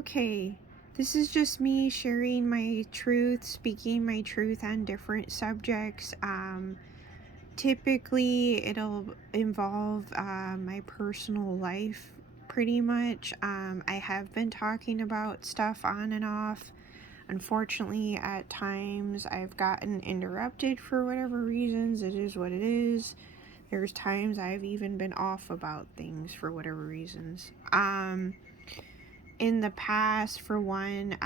Okay, this is just me sharing my truth, speaking my truth on different subjects. Typically, it'll involve my personal life pretty much. I have been talking about stuff on and off. Unfortunately, at times I've gotten interrupted for whatever reasons. It is what it is. There's times I've even been off about things for whatever reasons. In the past, for one,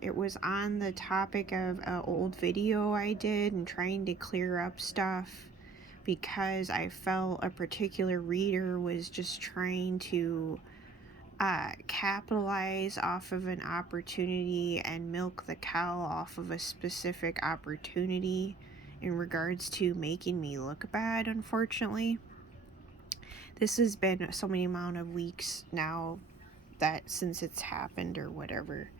it was on the topic of an old video I did and trying to clear up stuff because I felt a particular reader was just trying to capitalize off of an opportunity and milk the cow off of a specific opportunity in regards to making me look bad, unfortunately. This has been so many amount of weeks now that since it's happened or whatever.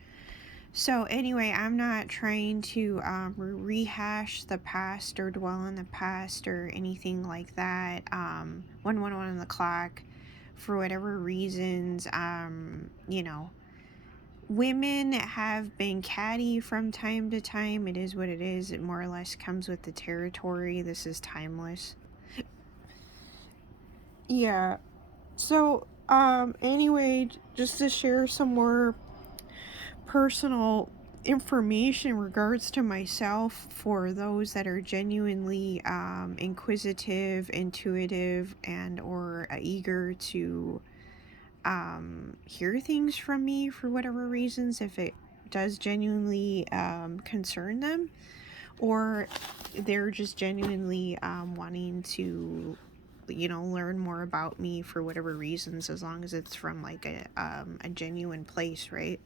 So anyway, I'm not trying to rehash the past or dwell on the past or anything like that. 111 on the clock, for whatever reasons, women have been catty from time to time. It is what it is. It more or less comes with the territory. This is timeless. Yeah. So anyway, just to share some more personal information in regards to myself for those that are genuinely inquisitive, intuitive, and or eager to hear things from me for whatever reasons, if it does genuinely concern them, or they're just genuinely wanting to learn more about me for whatever reasons, as long as it's from like a genuine place, right?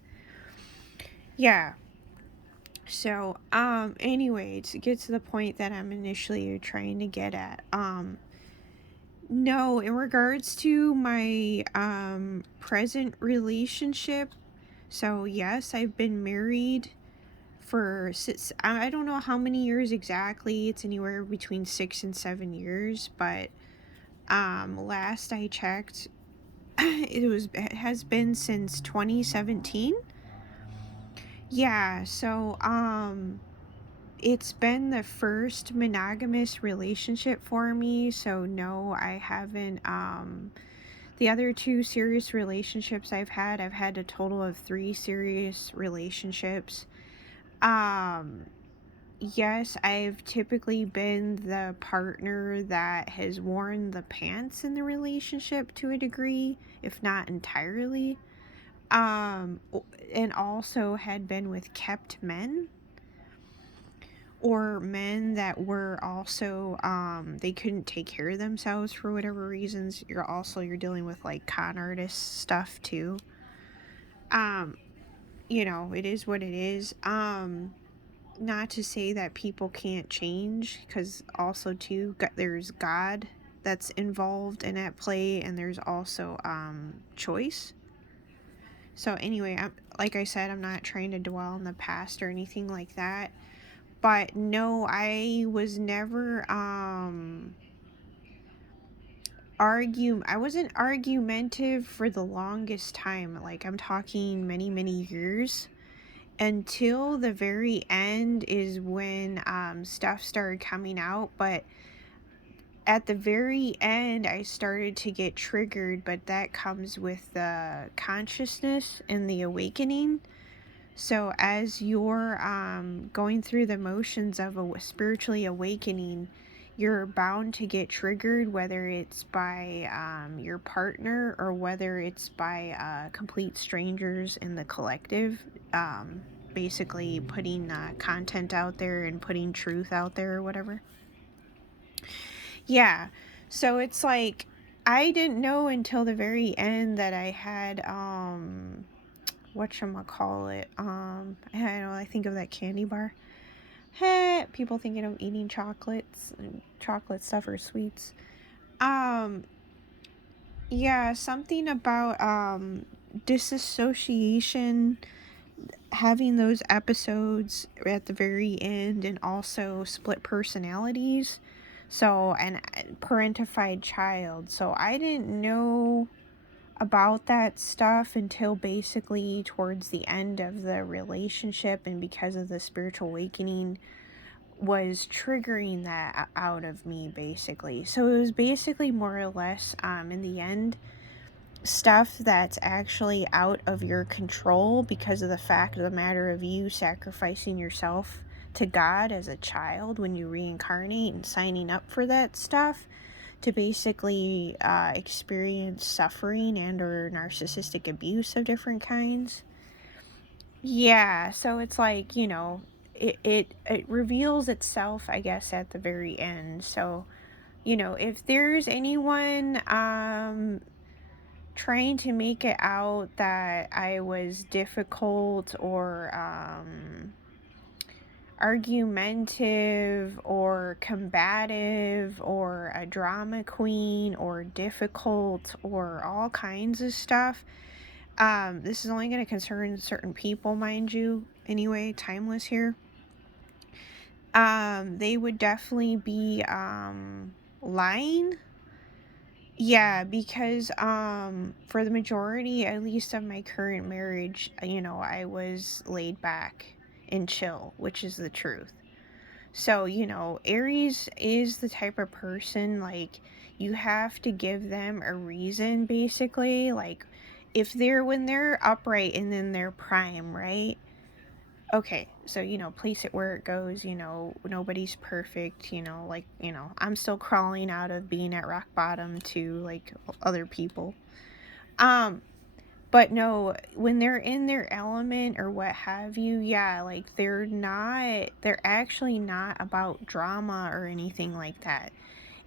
Yeah. So, anyway, to get to the point that I'm initially trying to get at, no, in regards to my, present relationship, so yes, I've been married for I don't know how many years exactly, it's anywhere between 6 and 7 years, but, last I checked, it has been since 2017. Yeah, so, it's been the first monogamous relationship for me, so no, I haven't. The other two serious relationships I've had a total of three serious relationships. Um, yes, I've typically been the partner that has worn the pants in the relationship to a degree, if not entirely. And also had been with kept men or men that were also they couldn't take care of themselves for whatever reasons. You're dealing with like con artist stuff too. um it is what it is. Not to say that people can't change, because also too there's God that's involved and at play, and there's also choice. So anyway, like I said, I'm not trying to dwell on the past or anything like that. But no, I was never I wasn't argumentative for the longest time. Like, I'm talking many, many years, until the very end is when stuff started coming out. But at the very end, I started to get triggered, but that comes with the consciousness and the awakening. So as you're going through the motions of spiritually awakening, you're bound to get triggered, whether it's by your partner or whether it's by complete strangers in the collective. Basically putting content out there and putting truth out there or whatever. Yeah. So it's like, I didn't know until the very end that I had whatchamacallit, I don't know, I think of that candy bar. Hey, people thinking of eating chocolates and chocolate stuff or sweets. Um, yeah, something about disassociation, having those episodes at the very end, and also split personalities. So, and parentified child. So I didn't know about that stuff until basically towards the end of the relationship, and because of the spiritual awakening was triggering that out of me basically. So it was basically more or less in the end stuff that's actually out of your control because of the fact of the matter of you sacrificing yourself to God as a child when you reincarnate and signing up for that stuff to basically experience suffering and or narcissistic abuse of different kinds. Yeah, so it's like, it reveals itself, I guess, at the very end. So, if there's anyone trying to make it out that I was difficult or argumentative or combative or a drama queen or difficult or all kinds of stuff, this is only going to concern certain people, mind you, anyway, timeless here. They would definitely be lying. Yeah, because for the majority at least of my current marriage, I was laid back and chill, which is the truth. So, Aries is the type of person, like, you have to give them a reason, basically. Like, when they're upright and in their prime, right? Okay, so, place it where it goes, nobody's perfect, like, I'm still crawling out of being at rock bottom to, like, other people. Um, but no, when they're in their element or what have you, yeah, like they're actually not about drama or anything like that.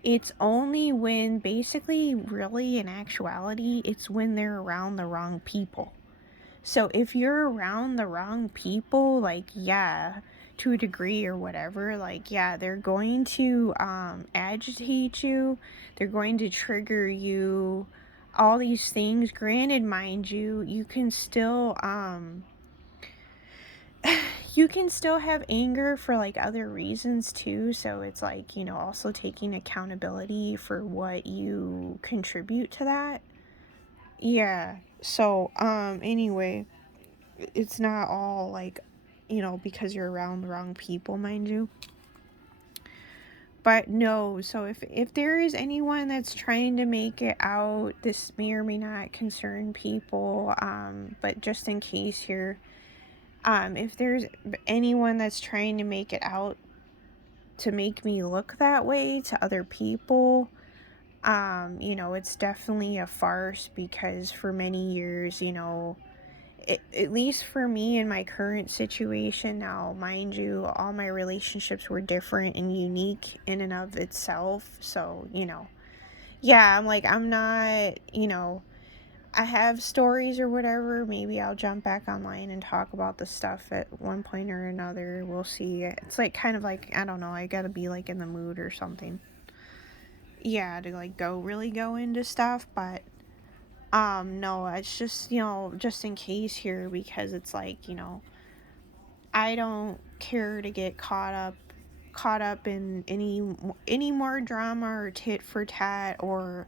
It's only when basically, really, in actuality, it's when they're around the wrong people. So if you're around the wrong people, like, yeah, to a degree or whatever, like, yeah, they're going to agitate you, they're going to trigger you, all these things. Granted, mind you, you can still you can still have anger for like other reasons too. So it's like, also taking accountability for what you contribute to that. Yeah. So anyway, it's not all like, because you're around the wrong people, mind you. But no, so if there is anyone that's trying to make it out, this may or may not concern people, but just in case here, if there's anyone that's trying to make it out to make me look that way to other people, it's definitely a farce, because for many years, at least for me in my current situation now, mind you, all my relationships were different and unique in and of itself. So, yeah, I'm not, I have stories or whatever. Maybe I'll jump back online and talk about the stuff at one point or another. We'll see. It's like kind of like, I don't know, I gotta be like in the mood or something. Yeah, to like really go into stuff, but no, it's just, just in case here, because it's like, I don't care to get caught up in any more drama or tit for tat, or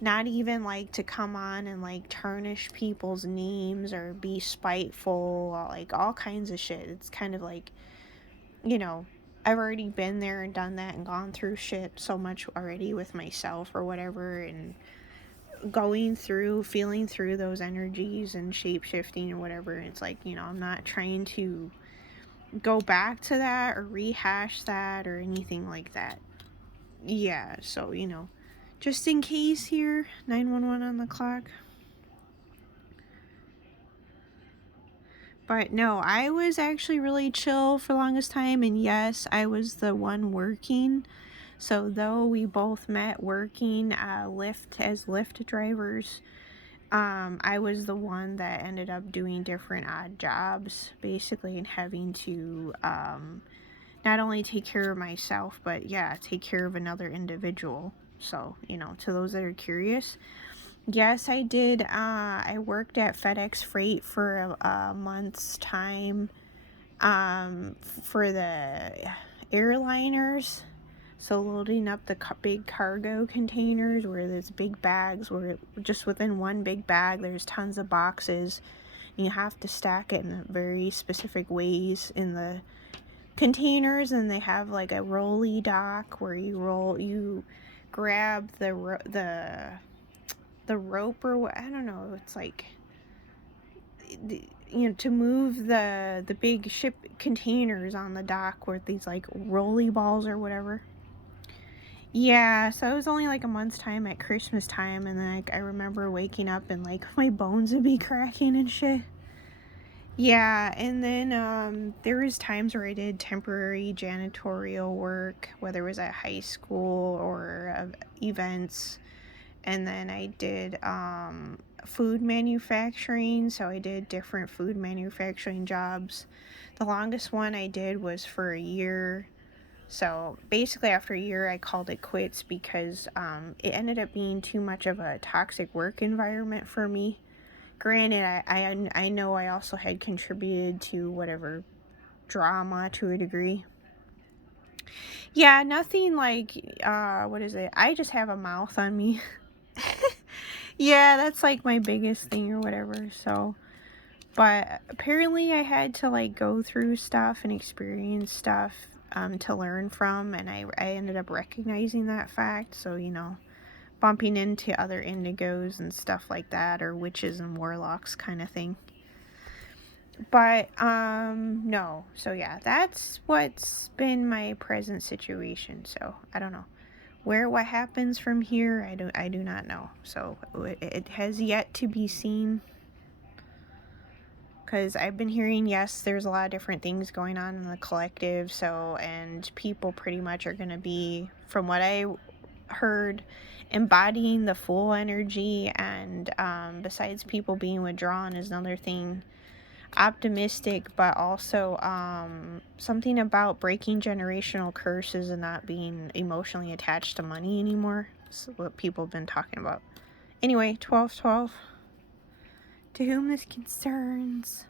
not even like to come on and like tarnish people's names or be spiteful, like all kinds of shit. It's kind of like, you know, I've already been there and done that and gone through shit so much already with myself or whatever, and feeling through those energies and shape shifting or whatever. And it's like, I'm not trying to go back to that or rehash that or anything like that. Yeah, so, just in case here, 911 on the clock. But no, I was actually really chill for the longest time, and yes, I was the one working. So though we both met working Lyft drivers, I was the one that ended up doing different odd jobs, basically, and having to not only take care of myself, but yeah, take care of another individual. So, to those that are curious, yes, I did. I worked at FedEx Freight for a month's time for the airliners. So loading up the big cargo containers where there's big bags, where just within one big bag there's tons of boxes. And you have to stack it in very specific ways in the containers, and they have like a rolly dock where you grab the rope, or what, I don't know, it's like, to move the big ship containers on the dock with these like rolly balls or whatever. Yeah, so it was only like a month's time at Christmas time, and then like I remember waking up and like my bones would be cracking and shit. Yeah, and then there was times where I did temporary janitorial work, whether it was at high school or events. And then I did food manufacturing, so I did different food manufacturing jobs. The longest one I did was for a year. So basically, after a year, I called it quits because it ended up being too much of a toxic work environment for me. Granted, I know I also had contributed to whatever drama to a degree. Yeah, nothing like, what is it? I just have a mouth on me. Yeah, that's like my biggest thing or whatever. So, but apparently I had to like go through stuff and experience stuff to learn from, and I ended up recognizing that fact. So, bumping into other indigos and stuff like that, or witches and warlocks kind of thing. But no. So yeah, that's what's been my present situation. So I don't know what happens from here. I do not know. So it has yet to be seen, because I've been hearing, yes, there's a lot of different things going on in the collective. So, and people pretty much are going to be, from what I heard, embodying the full energy. And besides people being withdrawn is another thing, optimistic, but also something about breaking generational curses and not being emotionally attached to money anymore. That's what people have been talking about. Anyway, 12/12. To whom this concerns.